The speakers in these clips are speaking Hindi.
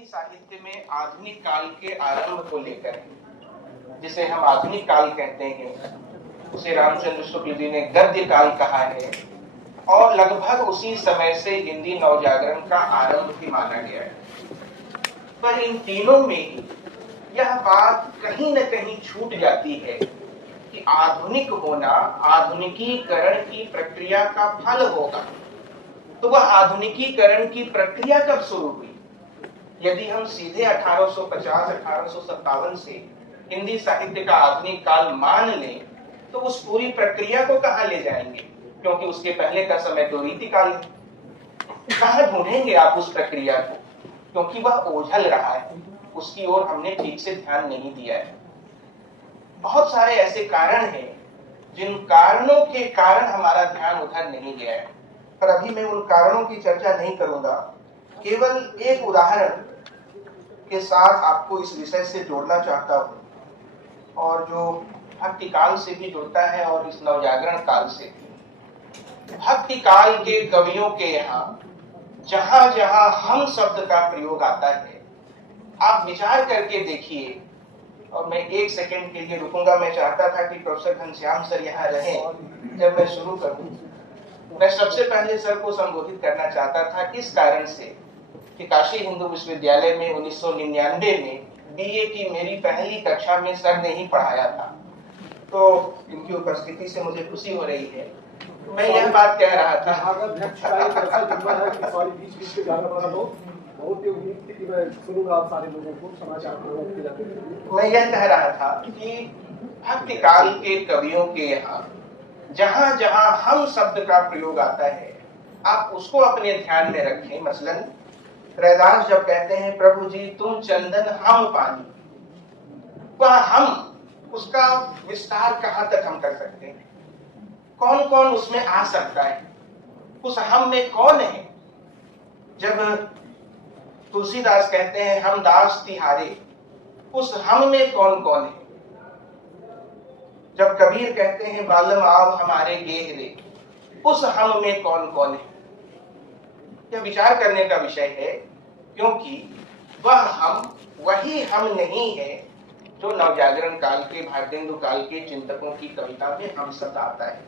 हिंदी साहित्य में आधुनिक काल के आरंभ को लेकर, जिसे हम आधुनिक काल कहते हैं, उसे रामचंद्र शुक्ल जी ने गद्य काल कहा है और लगभग उसी समय से हिंदी नवजागरण का आरंभ भी माना गया है। पर इन तीनों में यह बात कहीं न कहीं छूट जाती है कि आधुनिक होना आधुनिकीकरण की प्रक्रिया का फल होगा। तो वह आधुनिकीकरण की प्रक्रिया कब शुरू हुई? यदि हम सीधे 1850-1857 से हिंदी साहित्य का आधुनिक काल मान लें, तो उस पूरी प्रक्रिया को कहां ले जाएंगे? क्योंकि उसके पहले का समय तो रीतिकाल है। कहां ढूंढेंगे आप उस प्रक्रिया को? क्योंकि वह ओझल रहा है, उसकी ओर हमने ठीक से ध्यान नहीं दिया है। बहुत सारे ऐसे कारण हैं जिन कारणों के कारण हमारा ध्यान उधर नहीं गया है, पर अभी मैं उन कारणों की चर्चा नहीं करूंगा। केवल एक उदाहरण के साथ आपको इस विषय से जोड़ना चाहता हूं, और जो भक्ति काल से भी जुड़ता है और इस नवजागरण काल से भी। भक्ति काल के कवियों के यहाँ जहां जहां हम शब्द का प्रयोग आता है, आप विचार करके देखिए। और मैं एक सेकंड के लिए रुकूंगा। मैं चाहता था कि प्रोफेसर घनश्याम सर यहाँ रहें जब मैं शुरू करूं। मैं सबसे पहले सर को संबोधित करना चाहता था इस कारण से कि काशी हिंदू विश्वविद्यालय में 1999 में बीए की मेरी पहली कक्षा में सर ने ही पढ़ाया था, तो इनकी उपस्थिति से मुझे खुशी हो रही है। मैं यह बात कह रहा था मैं यह कह रहा था कि भक्ति काल के कवियों के यहाँ जहां जहां हम शब्द का प्रयोग आता है, आप उसको अपने ध्यान में रखें। मसलन रैदास जब कहते हैं प्रभु जी तुम चंदन हम पानी, वह हम उसका विस्तार कहां तक हम कर सकते हैं? कौन कौन उसमें आ सकता है? उस हम में कौन है? जब तुलसीदास कहते हैं हम दास तिहारे, उस हम में कौन कौन है? जब कबीर कहते हैं बालम आव हमारे गेह रे, उस हम में कौन कौन है? यह विचार करने का विषय है, क्योंकि वह हम वही हम नहीं है जो नवजागरण काल के भारतेंदु काल के चिंतकों की कविता में हम शब्द आता है।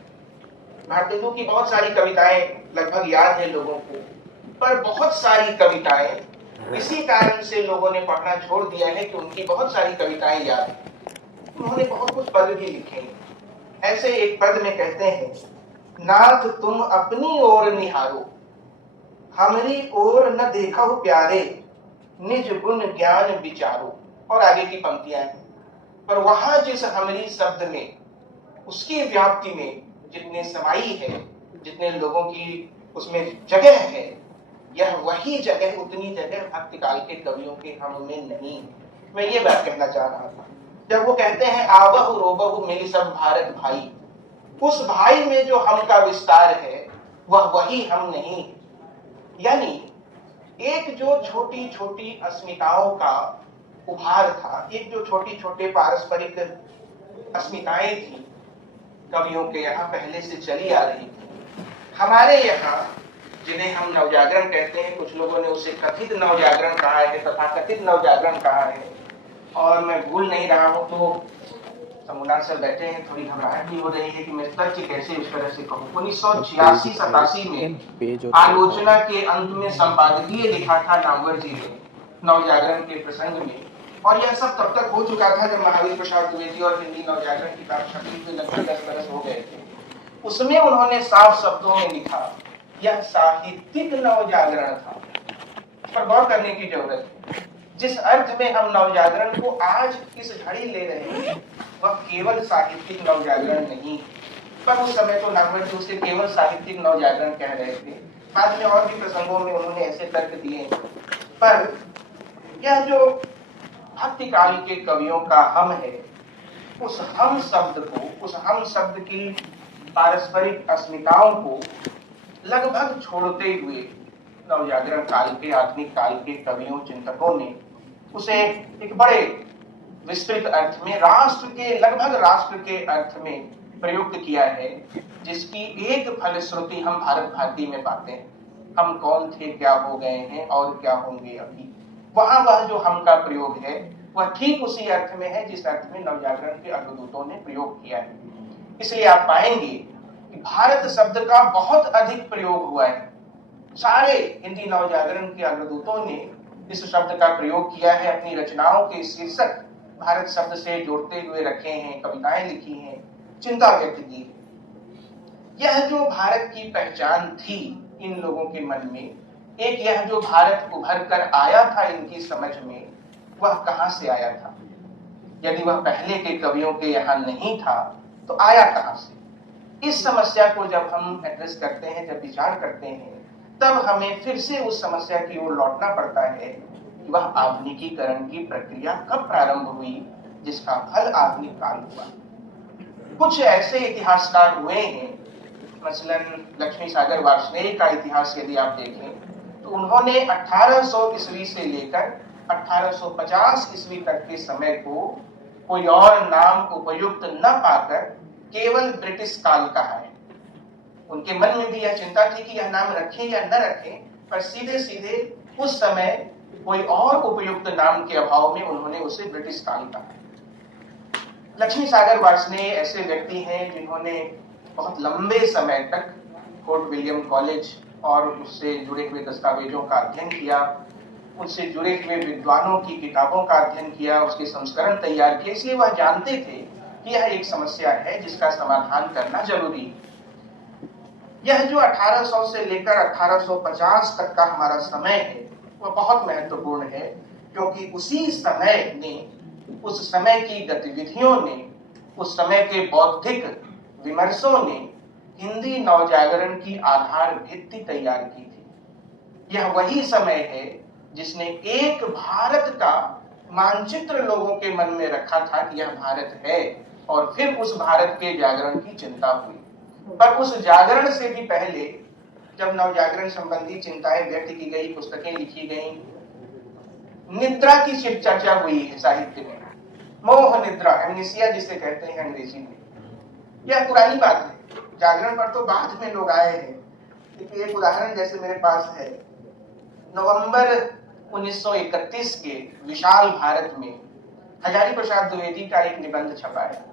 भारतेंदु की बहुत सारी कविताएं लगभग याद है लोगों को, पर बहुत सारी कविताएं इसी कारण से लोगों ने पढ़ना छोड़ दिया है कि उनकी बहुत सारी कविताएं याद है। उन्होंने बहुत कुछ पद भी लिखे हैं। ऐसे एक पद में कहते हैं, नाथ तुम अपनी ओर निहारो, हमारी ओर न देखो प्यारे, निज गुण ज्ञान विचारो। और आगे की पंक्तियां हैं। पर वहां जिस हमरी शब्द में, उसकी व्याप्ति में जितने समाई है, जितने लोगों की उसमें जगह है, यह वही जगह, उतनी जगह भक्ति काल के कवियों के हम में नहीं है। मैं ये बात कहना चाह रहा था। जब वो कहते हैं आवहु रोबहु मिली सब भारत भाई, उस भाई में जो हम का विस्तार है वह वही हम नहीं है। यानी एक जो छोटी छोटी अस्मिताओं का उभार था, एक जो छोटी छोटे पारस्परिक अस्मिताएं थी, कवियों के यहाँ पहले से चली आ रही थी। हमारे यहाँ जिन्हें हम नवजागरण कहते हैं, कुछ लोगों ने उसे कथित नवजागरण कहा है, तथा कथित नवजागरण कहा है। और मैं भूल नहीं रहा हूं तो समुदान सर बैठे हैं, थोड़ी घबराहट भी हो रही है कि मैं तथ्य कैसे इस तरह से कहूं। 1986-87 में आलोचना के अंत में संपादकीय लिखा था नामवर जी ने नवजागरण के प्रसंग में, और यह सब तब तक हो चुका था जब महावीर प्रसाद द्विवेदी और हिंदी नवजागरण की किताब छपी हुई लगभग 10 बरस हो गए थे। उसमें उन्होंने साफ शब्दों में लिखा, यह साहित्यिक नवजागरण था। पर गौर करने की जरूरत है। जिस अर्थ में हम नवजागरण को आज इस घड़ी ले रहे हैं, वह केवल साहित्यिक नवजागरण नहीं है। पर उस समय तो नामवर जी उसे केवल साहित्यिक नवजागरण कह रहे थे। बाद में और भी प्रसंगों में उन्होंने ऐसे तर्क दिए। पर यह जो भक्ति काल के कवियों का हम है, उस हम शब्द को, उस हम शब्द की पारस्परिक अस्मिताओं को लगभग छोड़ते हुए नवजागरण काल के, आधुनिक काल के कवियों, चिंतकों ने उसे एक बड़े विस्तृत अर्थ में, राष्ट्र के, लगभग राष्ट्र के अर्थ में प्रयुक्त किया है, जिसकी एक फलश्रुति हम भारत भारती में पाते हैं। हम कौन थे, क्या हो गए हैं और क्या होंगे अभी। वहां वह जो हम का प्रयोग है वह ठीक उसी अर्थ में है जिस अर्थ में नवजागरण के अग्रदूतों ने प्रयोग किया है। इसलिए आप पाएंगे कि भारत शब्द का बहुत अधिक प्रयोग हुआ है। सारे हिंदी नवजागरण के अग्रदूतों ने इस शब्द का प्रयोग किया है, अपनी रचनाओं के शीर्षक भारत शब्द से जोड़ते हुए रखे हैं, कविताएं लिखी हैं, चिंता व्यक्त की है। यह जो भारत की पहचान थी इन लोगों के मन में, एक यह जो भारत उभर कर आया था इनकी समझ में, वह कहां से आया था? यदि वह पहले के कवियों के यहाँ नहीं था तो आया कहां से? इस समस्या को जब हम एड्रेस करते हैं, जब विचार करते हैं, तब हमें फिर से उस समस्या की ओर लौटना पड़ता है कि वह आधुनिकीकरण की प्रक्रिया कब प्रारंभ हुई जिसका फल आधुनिक काल हुआ। कुछ ऐसे इतिहासकार हुए हैं, मसलन लक्ष्मी सागर वार्ष्णेय का इतिहास यदि आप देखें तो उन्होंने 1800 ईस्वी से लेकर 1850 ईस्वी तक के समय को कोई और नाम उपयुक्त न पाकर केवल ब्रिटिश काल कहा है। उनके मन में भी यह चिंता थी कि यह नाम रखें या न रखें, पर सीधे सीधे उस समय कोई और उपयुक्त नाम के अभाव में उन्होंने उसे ब्रिटिश काल कहा। लक्ष्मी सागर वार्ष्णेय ऐसे व्यक्ति हैं जिन्होंने बहुत लंबे समय तक फोर्ट विलियम कॉलेज और उससे जुड़े हुए दस्तावेजों का अध्ययन किया, उससे जुड़े हुए विद्वानों की किताबों का अध्ययन किया, उसके संस्करण तैयार किए। इसलिए वह जानते थे कि यह एक समस्या है जिसका समाधान करना जरूरी है। यह जो 1800 से लेकर 1850 तक का हमारा समय है वह बहुत महत्वपूर्ण है, क्योंकि उसी समय ने, उस समय की गतिविधियों ने, उस समय के बौद्धिक विमर्शों ने हिंदी नवजागरण की आधार भित्ति तैयार की थी। यह वही समय है जिसने एक भारत का मानचित्र लोगों के मन में रखा था कि यह भारत है, और फिर उस भारत के जागरण की चिंता हुई। पर उस जागरण से भी पहले जब नवजागरण संबंधी चिंताएं व्यक्त की गई, पुस्तकें लिखी गई, निद्रा की चर्चा हुई है साहित्य में, मोह निद्रा, एमनेसिया जिसे कहते हैं अंग्रेजी में। यह पुरानी बात है, जागरण पर तो बाद में लोग आए हैं। देखिए एक उदाहरण जैसे मेरे पास है, नवंबर 1931 के विशाल भारत में हजारी प्रसाद द्विवेदी का एक निबंध छपा है,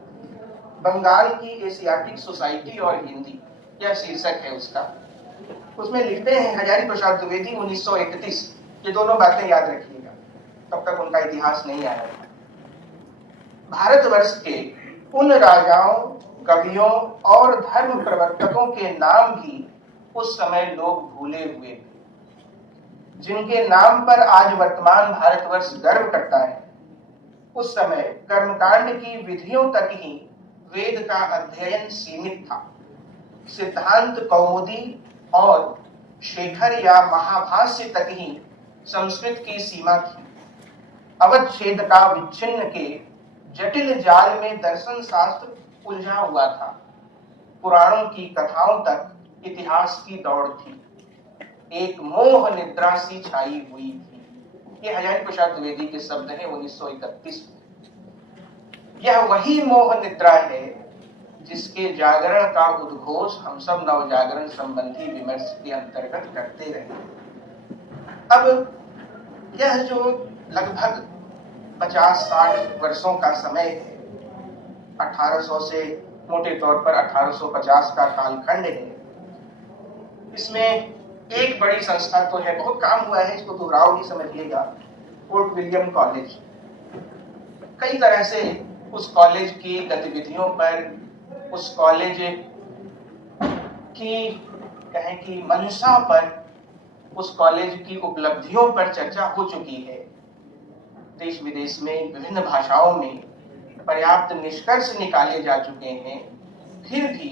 बंगाल की एशियाटिक सोसाइटी और हिंदी, यह शीर्षक है उसका। उसमें लिखते हैं हजारी प्रसाद द्विवेदी 1931, ये दोनों बातें याद रखिएगा, तब तक उनका इतिहास नहीं आया था। भारतवर्ष के उन राजाओं, कवियों और धर्म प्रवर्तकों के नाम भी उस समय लोग भूले हुए थे, जिनके नाम पर आज वर्तमान भारतवर्ष गर्व करता है। उस समय कर्मकांड की विधियों तक ही वेद का अध्ययन सीमित था। सिद्धांत कौमुदी और शेखर या महाभाष्य तक ही संस्कृत की सीमा थी। अवच्छेद का विच्छिन्न के जटिल जाल में दर्शन शास्त्र उलझा हुआ था। पुराणों की कथाओं तक इतिहास की दौड़ थी। एक मोह निद्रा सी छाई हुई थी। ये हजारी प्रसाद द्विवेदी के शब्द हैं 1931 में। यह वही मोह निद्रा है जिसके जागरण का उद्घोष हम सब नवजागरण संबंधी विमर्श के अंतर्गत करते रहे। अब यह जो लगभग 50-60 वर्षों का समय है, 1800 से मोटे तौर पर 1850 का कालखंड है, इसमें एक बड़ी संस्था तो है, बहुत काम हुआ है, इसको दोहराव ही समझिएगा, फोर्ट विलियम कॉलेज। कई तरह से उस कॉलेज की गतिविधियों पर, उस कॉलेज की कहें कि मंशा पर, उस कॉलेज की उपलब्धियों पर चर्चा हो चुकी है। देश विदेश में विभिन्न भाषाओं में पर्याप्त निष्कर्ष निकाले जा चुके हैं। फिर भी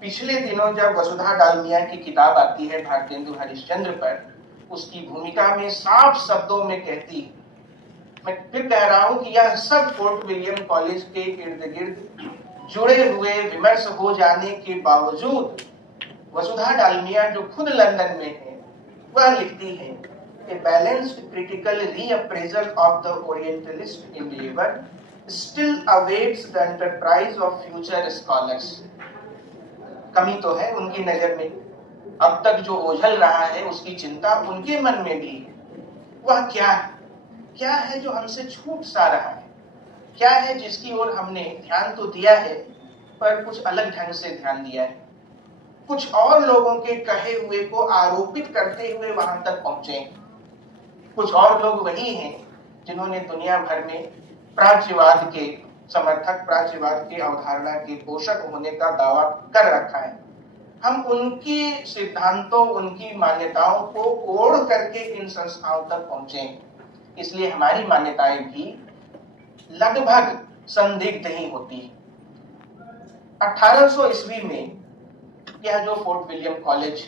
पिछले दिनों जब वसुधा डालमिया की किताब आती है भारतेंदु हरिश्चंद्र पर, उसकी भूमिका में साफ शब्दों में कहती है, मैं फिर कह रहा हूं कि यह सब फोर्ट विलियम कॉलेज के इर्द गिर्द जुड़े हुए विमर्श हो जाने के बावजूद वसुधा डालमिया जो खुद लंदन में है, वह लिखती है, a balanced critical reappraisal of the orientalist endeavour still awaits the enterprise of future scholars। कमी तो है उनकी नजर में, अब तक जो ओझल रहा है उसकी चिंता उनके मन में भी है। वह क्या है जो हमसे छूट सा रहा है, क्या है जिसकी ओर हमने ध्यान तो दिया है पर कुछ अलग ढंग से ध्यान दिया है, कुछ और लोगों के कहे हुए को आरोपित करते हुए वहां तक पहुंचे। कुछ और लोग वही हैं जिन्होंने दुनिया भर में प्राच्यवाद के समर्थक, प्राच्यवाद की अवधारणा के पोषक होने का दावा कर रखा है। हम उनकी सिद्धांतों, उनकी मान्यताओं को ओढ़ करके इन संस्थाओं तक पहुंचे, इसलिए हमारी मान्यताएं भी लगभग संदिग्ध ही होती है। 1800 ईस्वी में यह जो फोर्ट विलियम कॉलेज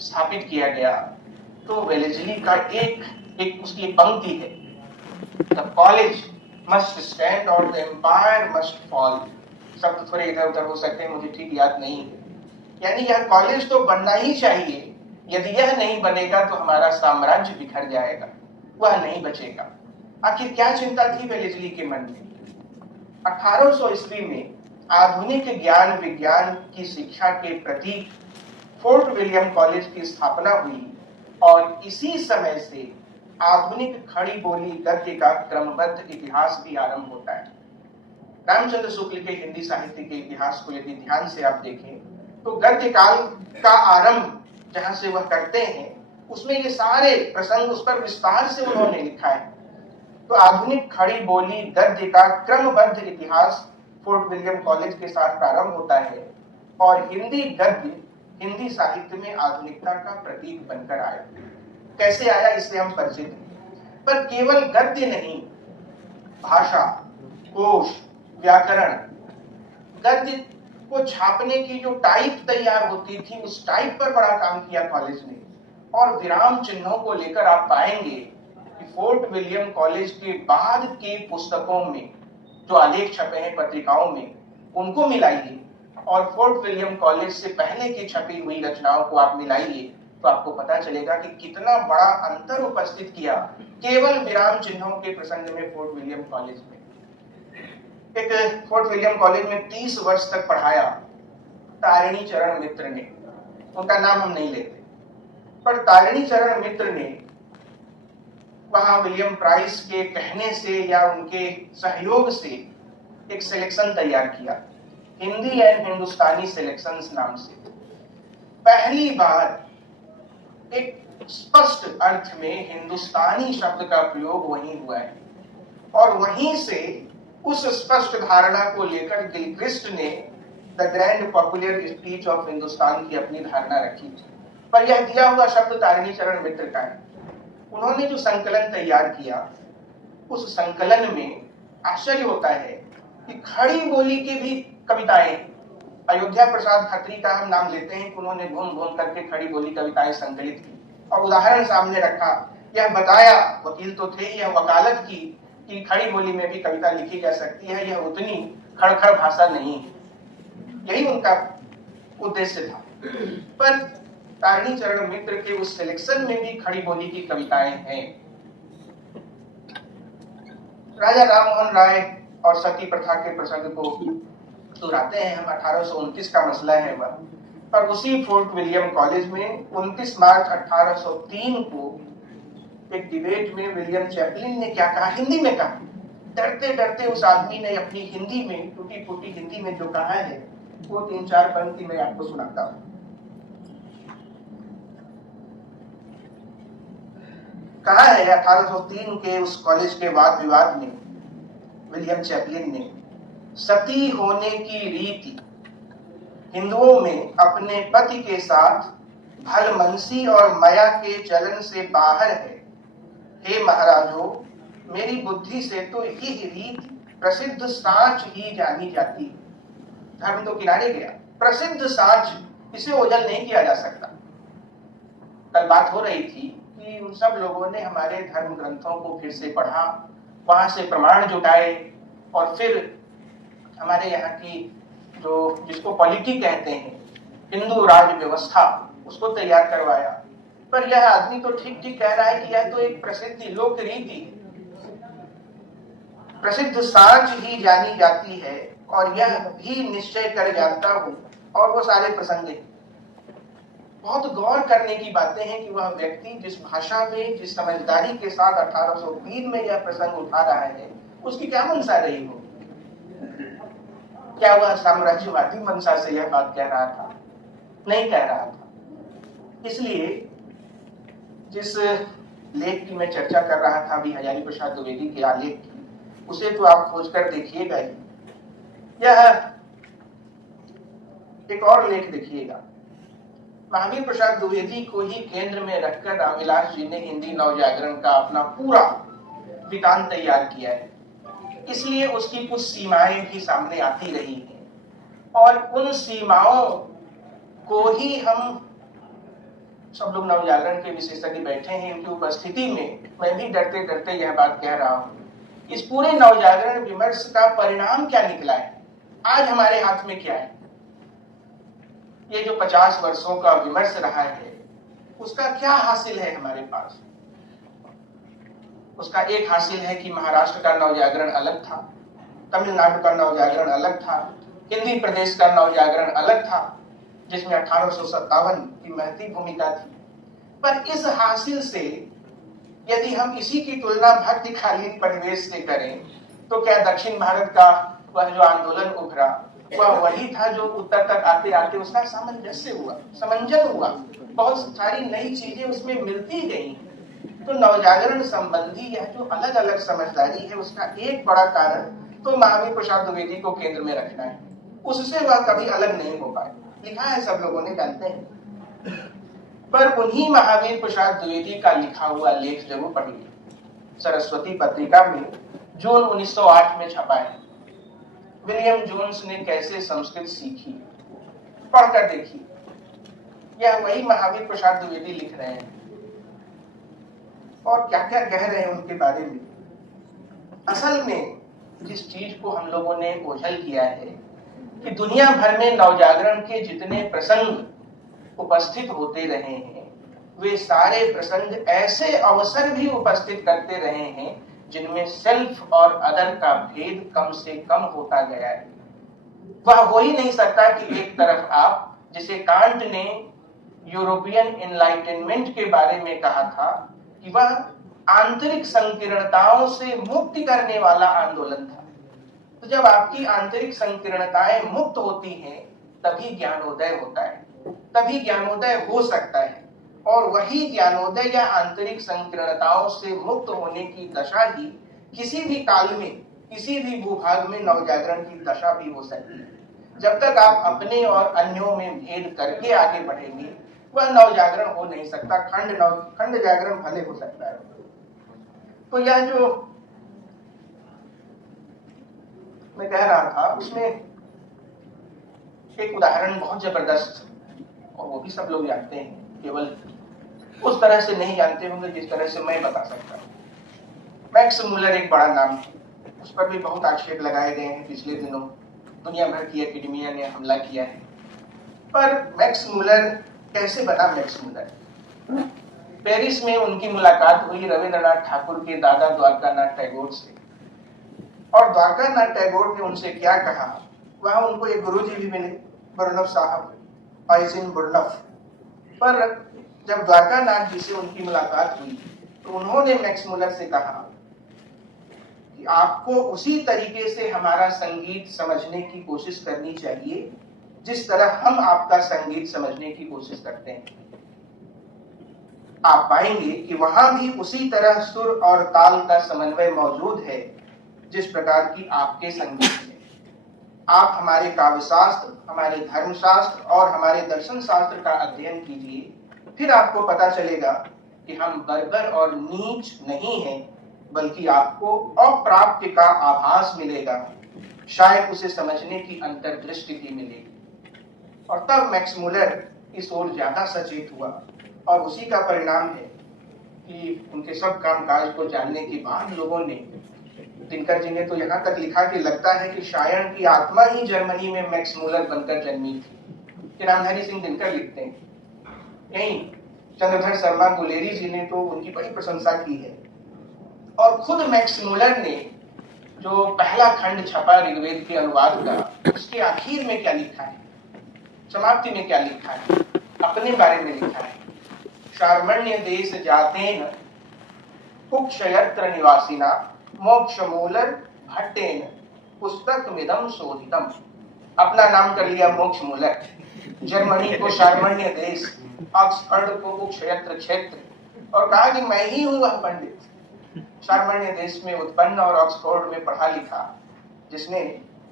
स्थापित किया गया, तो वेलेस्ली का एक उसकी एक पंक्ति है, द कॉलेज मस्ट स्टैंड और द एम्पायर मस्ट फॉल। शब्द थोड़े इधर उधर हो सकते हैं, मुझे ठीक याद नहीं है। यानी यह कॉलेज तो बनना ही चाहिए, यदि यह नहीं बनेगा तो हमारा साम्राज्य बिखर जाएगा, वह नहीं बचेगा। आखिर क्या चिंता थी वेलेस्ली के मन में? 1800 ईस्वी में आधुनिक ज्ञान विज्ञान की शिक्षा के प्रतीक फोर्ट विलियम कॉलेज की स्थापना हुई और इसी समय से आधुनिक खड़ी बोली गद्य का क्रमबद्ध इतिहास भी आरंभ होता है। रामचंद्र शुक्ल के हिंदी साहित्य के इतिहास को यदि ध्यान से आप देखें तो गद्य काल का आरंभ जहां से वह करते हैं, उसमें ये सारे प्रसंग उस पर विस्तार से उन्होंने लिखा है। तो आधुनिक खड़ी बोली गद्य का क्रमबद्ध इतिहास फोर्ट विलियम कॉलेज के साथ प्रारंभ होता है और हिंदी गद्य हिंदी साहित्य में आधुनिकता का प्रतीक बनकर आया। कैसे आया इससे हम परिचित हैं, पर केवल गद्य नहीं, भाषा, कोश, व्याकरण, गद्य को छापने की जो टाइप तैयार होती थी, उस टाइप पर बड़ा काम किया कॉलेज ने। और विराम चिन्हों को लेकर आप पाएंगे कि फोर्ट विलियम कॉलेज के बाद की पुस्तकों में जो आलेख छपे हैं पत्रिकाओं में, उनको मिलाइए और फोर्ट विलियम कॉलेज से पहले की छपी हुई रचनाओं को आप मिलाइए तो आपको पता चलेगा कि कितना बड़ा अंतर उपस्थित किया केवल विराम चिन्हों के प्रसंग में फोर्ट विलियम कॉलेज में। एक फोर्ट विलियम कॉलेज में 30 वर्ष तक पढ़ाया तारिणी चरण मित्र ने, उनका नाम हम नहीं लेते, पर तारिणी चरण मित्र ने वहां विलियम प्राइस के कहने से या उनके सहयोग से एक सिलेक्शन तैयार किया, हिंदी एंड हिंदुस्तानी सिलेक्शंस नाम से। पहली बार एक स्पष्ट अर्थ में हिंदुस्तानी शब्द का प्रयोग वहीं हुआ है और वहीं से उस स्पष्ट धारणा को लेकर गिलक्रिस्ट ने the grand popular speech of Hindustan की अपनी धारणा रखी। पर यह दिया हुआ शब्द तारिणी चरण मित्र का है। उन्होंने जो संकलन तैयार किया, उस संकलन में आश्चर्य होता है कि खड़ी बोली की भी कविताएं, अयोध्या प्रसाद खत्री का हम नाम लेते हैं, उन्होंने घूम घूम करके खड़ी बोली कविताएं संकलित की और उदाहरण सामने रखा। यह बताया, वकील तो थे, यह वकालत की कि खड़ी बोली में भी कविता लिखी जा सकती है, यह उतनी खड़खड़ भाषा नहीं है। यही उनका उद्देश्य था। पर तारिणी चरण मित्र के उस सिलेक्शन में भी खड़ी बोली की कविताएं हैं। राजा राममोहन राय और सती प्रथा के प्रसंग को दोहराते हैं हम। 1829 का मसला है वह, पर उसी फोर्ट विलियम कॉलेज में 29 मार्च 1803 को एक डिबेट में विलियम चैपलिन ने क्या कहा, हिंदी में कहा। डरते डरते उस आदमी ने अपनी हिंदी में, टूटी फूटी हिंदी में जो कहा है, वो 3-4 पंक्ति मैं आपको सुनाता हूं। कहा है 1803 के उस कॉलेज के वाद विवाद में विलियम चैपलिन ने, सती होने की रीति हिंदुओं में अपने पति के साथ भलमनसी और माया के चलन से बाहर है। हे महाराजों, मेरी बुद्धि से तो यही रीति प्रसिद्ध साच ही जानी जाती। धर्म तो किनारे गया, प्रसिद्ध साच, इसे ओझल नहीं किया जा सकता। कल बात हो रही थी कि उन सब लोगों ने हमारे धर्म ग्रंथों को फिर से पढ़ा, वहां से प्रमाण जुटाए और फिर हमारे यहाँ की जो जिसको पॉलिटी कहते हैं, हिंदू राज व्यवस्था, उसको तैयार करवाया। पर यह आदमी तो ठीक ठीक कह रहा है कि यह तो एक प्रसिद्ध लोक रीति, प्रसिद्ध साच ही जानी जाती है और यह भी निश्चय कर जानता हूं, और वो सारे प्रसंग। बहुत गौर करने की बातें हैं कि वह व्यक्ति जिस भाषा में, जिस समझदारी के साथ 1803 में यह प्रसंग उठा रहा है, उसकी क्या मंशा रही हो? क्या वह साम्राज्यवादी मंशा से यह बात कह रहा था? नहीं कह रहा था। इसलिए जिस लेख की मैं चर्चा कर रहा था अभी, हजारी प्रसाद द्विवेदी के आलेख की, उसे तो आप खोज कर देखिएगा ही। यह एक और लेख देखिएगा, महावीर प्रसाद द्विवेदी को ही केंद्र में रखकर रामविलास जी ने हिंदी नवजागरण का अपना पूरा विधान तैयार किया है। इसलिए उसकी कुछ सीमाएं भी सामने आती रही हैं, और उन सीमाओं को ही हम सब लोग नवजागरण के विशेषज्ञ बैठे हैं, उनकी उपस्थिति में मैं भी डरते डरते यह बात कह रहा हूं। इस पूरे नवजागरण विमर्श का परिणाम क्या निकला है, आज हमारे हाथ में क्या है? ये जो 50 वर्षों का विमर्श रहा है, उसका क्या हासिल है हमारे पास? उसका एक हासिल है कि महाराष्ट्र का नवजागरण अलग था, तमिलनाडु का नवजागरण अलग था, हिंदी प्रदेश का नवजागरण अलग था, जिसमें 1857 की महती भूमिका थी। पर इस हासिल से यदि हम इसी की तुलना भक्तिकालीन परिवेश से करें, तो क्या दक्षिण भारत का वह जो आंदोलन उभरा, वह वही था जो उत्तर तक आते आते उसका सामंजस्य हुआ, समंजन हुआ, बहुत सारी नई चीजें उसमें मिलती गई। तो नवजागरण संबंधी यह जो अलग अलग समझदारी है, उसका एक बड़ा कारण तो महावीर प्रसाद द्विवेदी को केंद्र में रखना है। उससे वह कभी अलग नहीं हो पाए, लिखा है, सब लोगों ने जानते हैं। पर उन्हीं महावीर प्रसाद द्विवेदी का लिखा हुआ लेख जरूर पढ़िए, सरस्वती पत्रिका में जून 1908 में छपा है। विलियम जोन्स ने कैसे संस्कृत सीखी, पढ़कर देखिए। यह वही महावीर प्रसाद द्विवेदी लिख रहे हैं, और क्या क्या कह रहे हैं उनके बारे में। असल में जिस चीज को हम लोगों ने ओझल किया है कि दुनिया भर में नवजागरण के जितने प्रसंग उपस्थित होते रहे हैं, वे सारे प्रसंग ऐसे अवसर भी उपस्थित करते रहे हैं जिनमें सेल्फ और अदर का भेद कम से कम होता गया है। वह हो ही नहीं सकता कि एक तरफ आप, जिसे कांट ने यूरोपियन एनलाइटनमेंट के बारे में कहा था कि वह आंतरिक संकीर्णताओं से मुक्ति करने वाला आंदोलन था, तो जब आपकी आंतरिक संकीर्णताएं मुक्त होती हैं, तभी ज्ञानोदय होता है, तभी ज्ञानोदय हो सकता है। और वही ज्ञानोदय या आंतरिक संकीर्णताओं से मुक्त होने की दशा ही किसी भी काल में, किसी भी भूभाग में नवजागरण की दशा भी हो सकती है। जब तक आप अपने और अन्यों में भेद करके आगे बढ़ेंगे, वह नवजागरण हो नहीं सकता, खंड जागरण भले हो सकता है। तो यह जो मैं कह रहा था, उसमें एक उदाहरण बहुत जबरदस्त, और वो भी सब लोग जानते हैं, केवल उस तरह से नहीं जानते होंगे जिस तरह से मैं बता सकता हूँ। मैक्स मुलर एक बड़ा नाम है, उस पर भी बहुत आक्षेप लगाए गए हैं। पिछले दिनों दुनिया भर की एकेडमिया ने हमला किया है। पर मैक्स मुलर कैसे बना मैक्स मुलर? पेरिस में उनकी मुलाकात हुई रविंद्रनाथ ठाकुर के दादा द्वारकानाथ टैगोर से, और द्वारकानाथ टैगोर ने उनसे क्या कहा, वहां उनको एक गुरुजी भी मिले, बुरनफ साहब, आइजिन बुरनफ। पर जब द्वारकानाथ जी से उनकी मुलाकात हुई, तो उन्होंने मैक्स मुलर से कहा कि आपको उसी तरीके से हमारा संगीत समझने की कोशिश करनी चाहिए जिस तरह हम आपका संगीत समझने की कोशिश करते हैं। आप पाएंगे कि वहां भी उसी तरह सुर और ताल का समन्वय मौजूद है जिस प्रकार की आपके संगीत में। आप हमारे काव्यशास्त्र, हमारे धर्मशास्त्र और हमारे दर्शन शास्त्र का अध्ययन कीजिए, फिर आपको पता चलेगा कि हम बर्बर और नीच नहीं हैं, बल्कि आपको अप्राप्य का आभास मिलेगा, शायद उसे समझने की अंतर्दृष्टि भी मिलेगी। और तब मैक्स मुलर इस ओर ज्यादा सचेत हुआ, और उसी का परिणाम है कि उनके सब कामकाज को जानने के बाद लोगों ने, दिनकर जी ने तो यहाँ तक लिखा कि लगता है कि शायर की आत्मा ही जर्मनी में मैक्स मुलर बनकर जन्मी थी। कि रामधारी सिंह दिनकर लिखते हैं, यही चंद्रधर शर्मा गुलेरी जी ने तो उनकी बड़ी प्रशंसा की है। और खुद मैक्स मुलर ने जो पहला खंड छपा ऋग्वेद के अनुवाद का, उसके आखिर में क्या लिखा है, समाप्ति में क्या लिखा है, अपने बारे में लिखा है, शार्मण्य देश जातेन कुक्षयत्र निवासिना मोक्षमूलर भट्टेन पुस्तकमिदं शोधितम। अपना नाम कर लिया मोक्षमूलर, जर्मनी को शार्मण्य देश, ऑक्सफोर्ड को कुक्षयत्र क्षेत्र, और कहा कि मैं ही हूं वह पंडित शार्मण्य देश में उत्पन्न और ऑक्सफोर्ड में पढ़ा लिखा, जिसने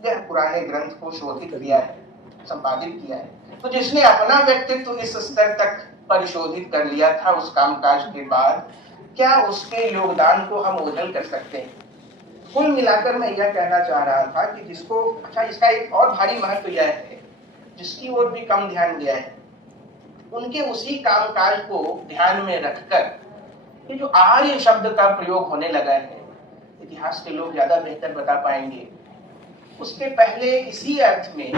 यह पुराने ग्रंथ को शोधित किया है, संपादित किया है। तो जिसने अपना व्यक्तित्व इस स्तर तक परिशोधित कर लिया था उस कामकाज के बाद, क्या उसके योगदान को हम ओझल कर सकते हैं? कुल मिलाकर मैं यह कहना चाह रहा था कि जिसको, अच्छा इसका एक और भारी महत्व यह है, जिसकी ओर भी कम ध्यान दिया है, उनके उसी कामकाज को ध्यान में रखकर ये जो आर्य शब्द का प्रयोग होने लगा है, इतिहास के लोग ज्यादा बेहतर बता पाएंगे। उसके पहले इसी अर्थ में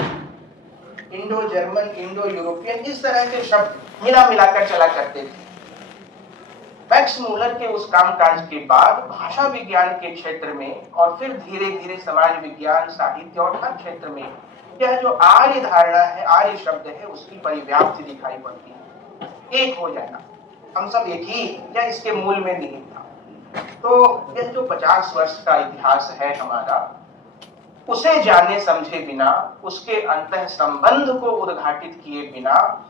इंडो जर्मन, इंडो यूरोपियन, इस तरह के शब्द मिला मिलाकर चला करते थे। मैक्स मूलर के उस कामकाज के बाद भाषा विज्ञान के क्षेत्र में और फिर धीरे धीरे समाज विज्ञान, साहित्य और हर क्षेत्र में यह जो आर्य धारणा है, आर्य शब्द है, उसकी परिव्याप्ति दिखाई पड़ती है। एक हो जाना, हम सब एक ही, या इसके मूल में निहित था। तो यह जो 50 वर्ष का इतिहास है हमारा, उसे जाने समझे बिना, उसके अंतः संबंध को उद्घाटित किए बिना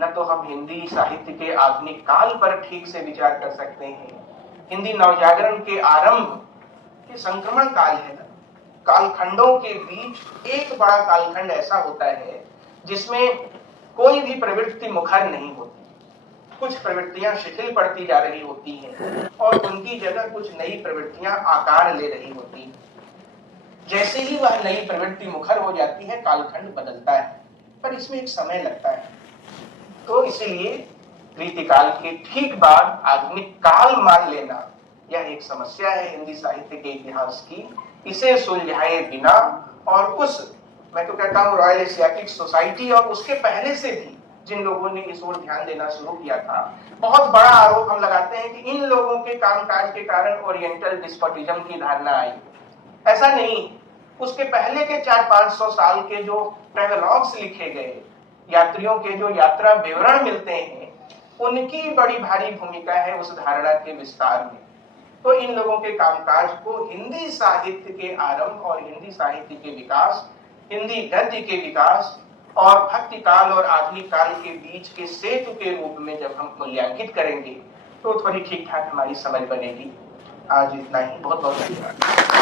न तो हम हिंदी साहित्य के आधुनिक काल पर ठीक से विचार कर सकते हैं। हिंदी नवजागरण के आरंभ, ये संक्रमण काल है ना, कालखंडों के बीच एक बड़ा कालखंड ऐसा होता है जिसमें कोई भी प्रवृत्ति मुखर नहीं होती। कुछ प्रवृत्तियां शिथिल पड़ती जा रही होती हैं और उनकी जगह कुछ नई प्रवृत्तियां आकार ले रही होती हैं। जैसे ही वह नई प्रवृत्ति मुखर हो जाती है, कालखंड बदलता है, पर इसमें एक समय लगता है। तो इसीलिए रीतिकाल के ठीक बाद आधुनिक काल मान लेना, यह एक समस्या है हिंदी साहित्य के इतिहास की। इसे सुलझाए बिना, और उस, मैं तो कहता हूँ रॉयल एशियाटिक सोसाइटी और उसके पहले से भी जिन लोगों ने इस ओर ध्यान देना शुरू किया था, बहुत बड़ा आरोप हम लगाते हैं कि इन लोगों के कामकाज के कारण ओरिएंटल डिस्पोटिज्म की धारणा आई। ऐसा नहीं, उसके पहले के 400-500 साल के जो ट्रेवलॉग्स लिखे गए, यात्रियों के जो यात्रा विवरण मिलते हैं, उनकी बड़ी भारी भूमिका है उस धारणा के विस्तार में। तो इन लोगों के कामकाज को हिंदी साहित्य के आरंभ और हिंदी साहित्य के विकास, हिंदी गद्य के विकास और भक्ति काल और आधुनिक काल के बीच के सेतु के रूप में जब हम मूल्यांकित करेंगे तो थोड़ी ठीक ठाक हमारी समझ बनेगी। आज इतना ही, बहुत बहुत धन्यवाद।